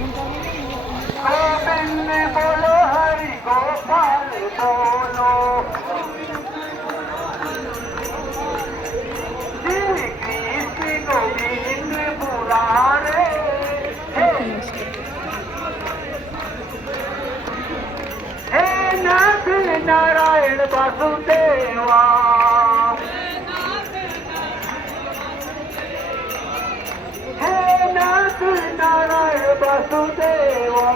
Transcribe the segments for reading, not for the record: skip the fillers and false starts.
गोविंद बोलो हरि गोपाल बोलो श्री कृष्ण गोविंद मुरारे हे नाथ नारायण वासुदेवा हे नाथ नारायण वासुदेवा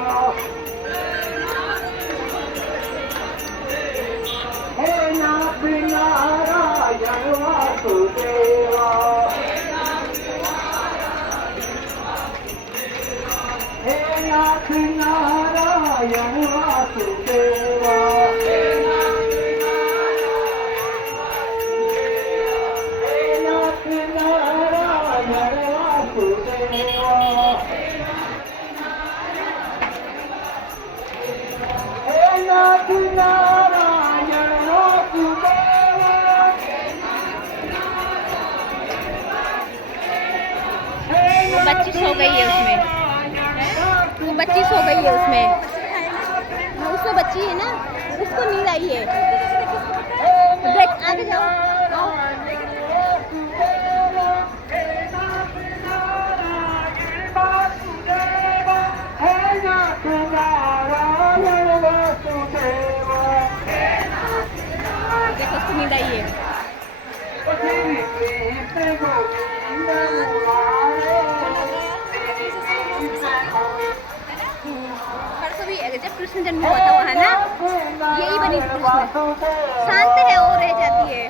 हे नाथ नारायण वासुदेवा हे नाथ नारायण वासुदेवा हे नाथ नारायण वासुदेवा हे नाथ नारायण वासुदेवा वो बच्ची सो गई है उसमें, वो बच्ची सो गई है उसमें। हाँ, उसमें बच्ची है ना, उसको नींद आई है। देख आगे जाओ, आओ। देखो उसको नींद आई है। परसों भी जब कृष्ण जन्म हुआ था वहाँ ना, यही बनी थी कृष्ण। शांत है वो रह जाती है।